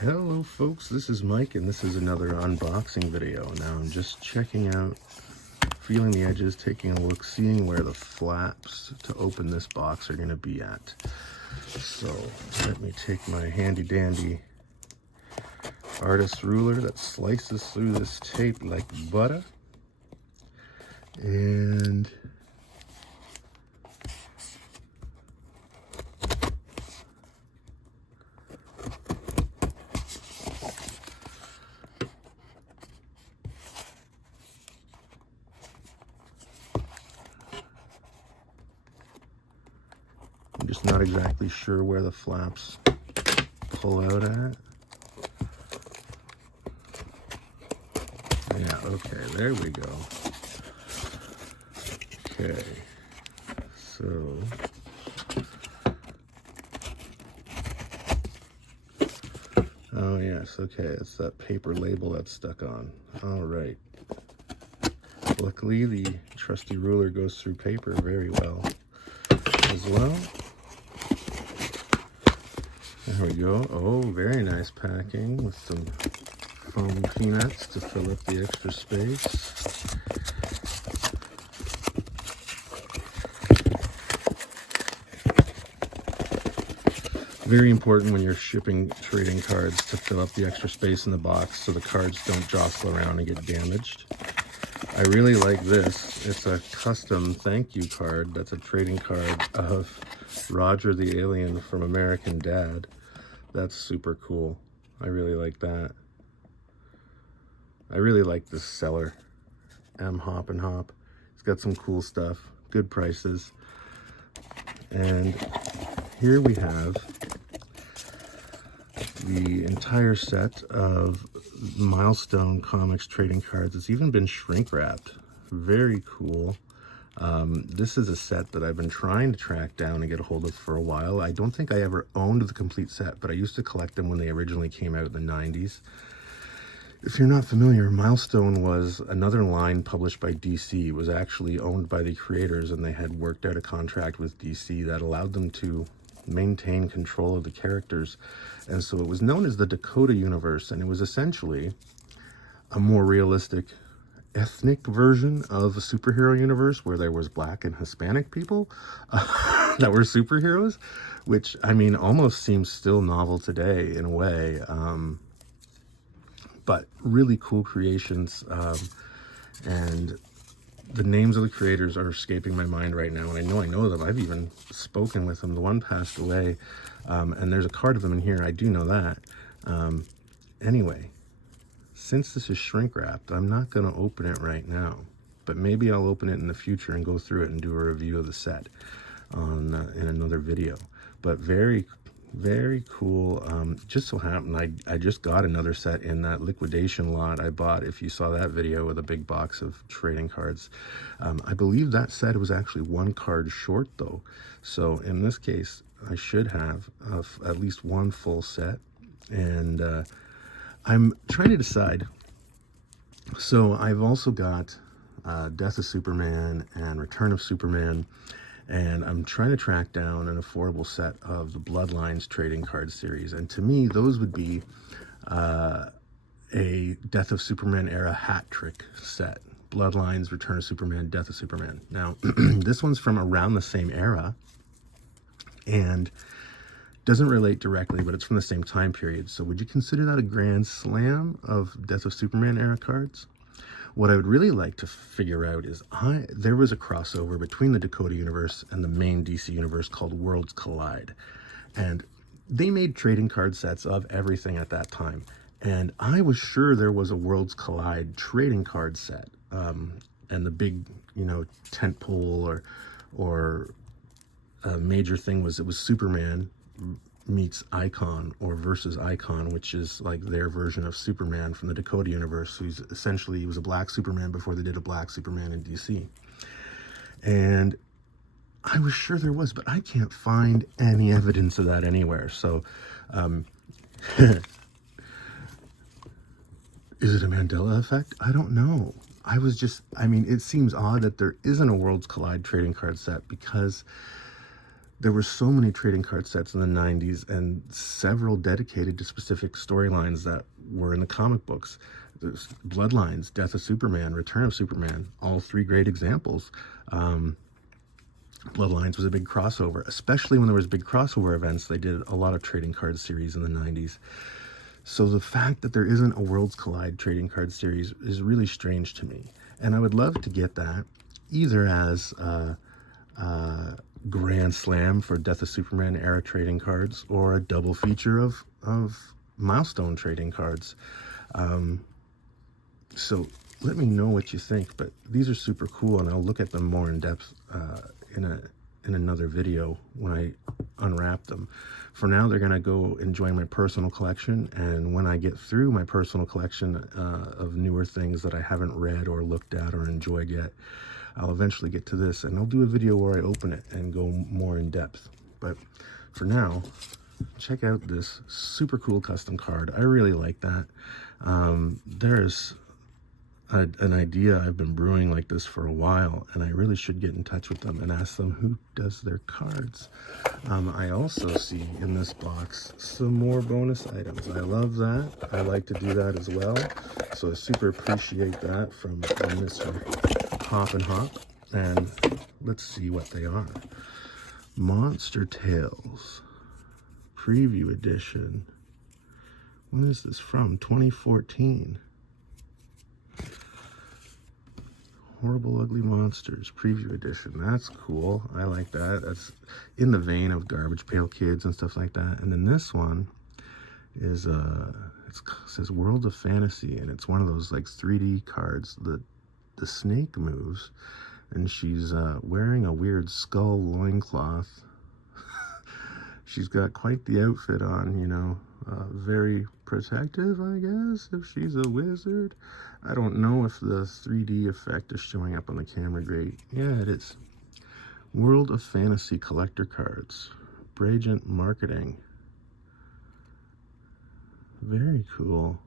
Hello folks, this is Mike and this is another unboxing video. Now I'm just checking out, feeling the edges, taking a look, seeing where the flaps to open this box are going to be at. So let me take my handy dandy artist ruler that slices through this tape like butter, and I'm just not exactly sure where the flaps pull out at. Yeah, okay, there we go. Okay, so oh yes, okay, it's that paper label that's stuck on. All right. Luckily, the trusty ruler goes through paper very well as well. There we go. Oh, very nice packing with some foam peanuts to fill up the extra space. Very important when you're shipping trading cards to fill up the extra space in the box so the cards don't jostle around and get damaged. I really like this. It's a custom thank you card. That's a trading card of Roger the Alien from American Dad. That's super cool. I really like that. I really like this seller, M Hop and Hop. It's got some cool stuff, good prices. And here we have the entire set of Milestone Comics trading cards. It's even been shrink wrapped. Very cool. This is a set that I've been trying to track down and get a hold of for a while. I don't think I ever owned the complete set, but I used to collect them when they originally came out in the 90s. If you're not familiar, Milestone was another line published by DC. It was actually owned by the creators, and they had worked out a contract with DC that allowed them to maintain control of the characters. And so it was known as the Dakota Universe, and it was essentially a more realistic ethnic version of a superhero universe where there was black and Hispanic people that were superheroes, which, I mean, almost seems still novel today in a way. But really cool creations, and the names of the creators are escaping my mind right now, and I know them. I've even spoken with them. The one passed away, and there's a card of them in here. I do know that. Anyway, since this is shrink wrapped, I'm not going to open it right now, but maybe I'll open it in the future and go through it and do a review of the set on in another video. But very cool. Just so happened I just got another set in that liquidation lot I bought. If you saw that video with a big box of trading cards, I believe that set was actually one card short though. So in this case, I should have at least one full set, and I'm trying to decide. So I've also got Death of Superman and Return of Superman, and I'm trying to track down an affordable set of the Bloodlines trading card series. And to me, those would be a Death of Superman era hat trick set. Bloodlines, Return of Superman, Death of Superman. Now, this one's from around the same era and doesn't relate directly, but it's from the same time period. So would you consider that a grand slam of Death of Superman era cards? What I would really like to figure out is there was a crossover between the Dakota Universe and the main DC Universe called Worlds Collide. And they made trading card sets of everything at that time. And I was sure there was a Worlds Collide trading card set. And the big, tentpole or a major thing was it was Superman meets Icon or versus Icon, which is like their version of Superman from the Dakota Universe, who's essentially, he was a black Superman before they did a black Superman in DC. And I was sure there was, but I can't find any evidence of that anywhere. So is it a Mandela effect? I don't know. I mean, it seems odd that there isn't a Worlds Collide trading card set, because there were so many trading card sets in the 90s, and several dedicated to specific storylines that were in the comic books. There's Bloodlines, Death of Superman, Return of Superman, all three great examples. Bloodlines was a big crossover, especially when there was big crossover events. They did a lot of trading card series in the 90s. So the fact that there isn't a Worlds Collide trading card series is really strange to me. And I would love to get that either as Grand Slam for Death of Superman era trading cards, or a double feature of Milestone trading cards. So let me know what you think, but these are super cool, and I'll look at them more in depth in another video when I unwrap them. For now, they're gonna go enjoy my personal collection, and when I get through my personal collection of newer things that I haven't read or looked at or enjoyed yet, I'll eventually get to this, and I'll do a video where I open it and go more in depth. But for now, check out this super cool custom card. I really like that. There's an idea I've been brewing like this for a while, and I really should get in touch with them and ask them who does their cards. I also see in this box some more bonus items. I love that. I like to do that as well. So I super appreciate that from Mr. Hop and Hop. And let's see what they are. Monster Tales Preview Edition. When is this from? 2014. Horrible Ugly Monsters Preview Edition. That's cool. I like that. That's in the vein of Garbage Pail Kids and stuff like that. And then this one is it says World of Fantasy, and it's one of those like 3D cards. The snake moves, and she's wearing a weird skull loincloth. She's got quite the outfit on, you know. Very protective, I guess, if she's a wizard. I don't know if the 3D effect is showing up on the camera great. Yeah, it is. World of Fantasy collector cards. Bragent Marketing. Very cool.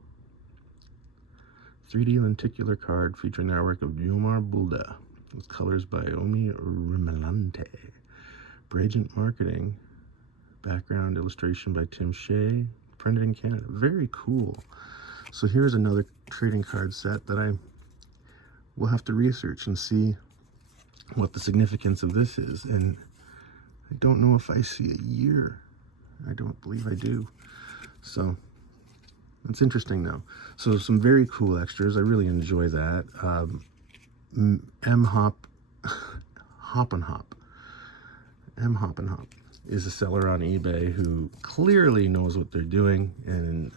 3D lenticular card featuring the artwork of Yomar Bulda with colors by Omi Rimelante. Bragent Marketing. Background illustration by Tim Shea. Printed in Canada. Very cool. So here's another trading card set that I will have to research and see what the significance of this is. And I don't know if I see a year. I don't believe I do. So that's interesting though. So some very cool extras. I really enjoy that. Hop and Hop. Hop and Hop is a seller on eBay who clearly knows what they're doing, and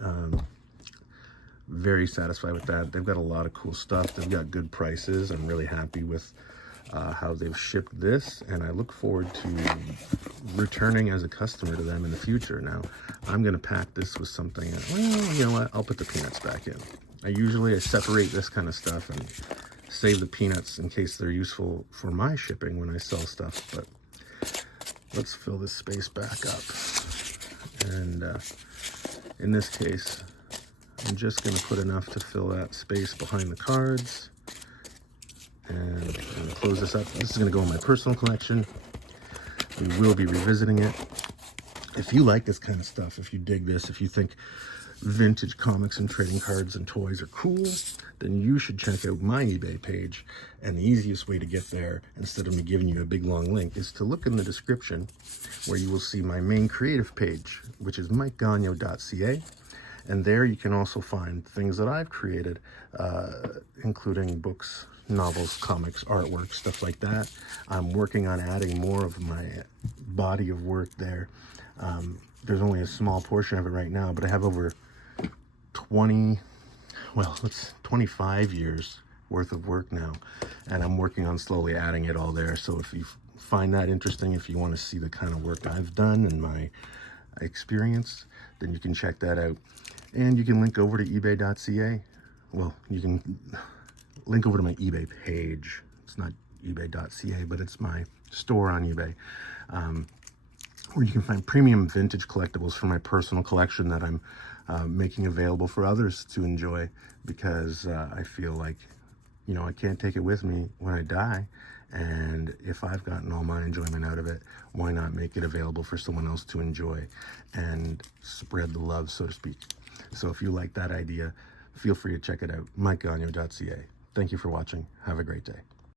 very satisfied with that. They've got a lot of cool stuff. They've got good prices. I'm really happy with how they've shipped this, and I look forward to returning as a customer to them in the future. Now, I'm going to pack this with something. Well, you know what? I'll put the peanuts back in. I separate this kind of stuff and save the peanuts in case they're useful for my shipping when I sell stuff. But let's fill this space back up. And in this case, I'm just going to put enough to fill that space behind the cards. And I'm going to close this up. This is going to go in my personal collection. We will be revisiting it. If you like this kind of stuff, if you dig this, if you think vintage comics and trading cards and toys are cool, then you should check out my eBay page. And the easiest way to get there, instead of me giving you a big long link, is to look in the description where you will see my main creative page, which is mikegagno.ca. And there you can also find things that I've created, including books, novels, comics, artwork, stuff like that. I'm working on adding more of my body of work there. There's only a small portion of it right now, but I have over 25 years worth of work now, and I'm working on slowly adding it all there. So if you find that interesting, if you want to see the kind of work I've done and my experience, then you can check that out. And you can link over to ebay.ca. Well, you can link over to my eBay page. It's not ebay.ca, but it's my store on eBay, where you can find premium vintage collectibles for my personal collection that I'm making available for others to enjoy, because I feel like you know, I can't take it with me when I die. And if I've gotten all my enjoyment out of it, why not make it available for someone else to enjoy and spread the love, so to speak? So if you like that idea, feel free to check it out, mikegagne.ca. Thank you for watching. Have a great day.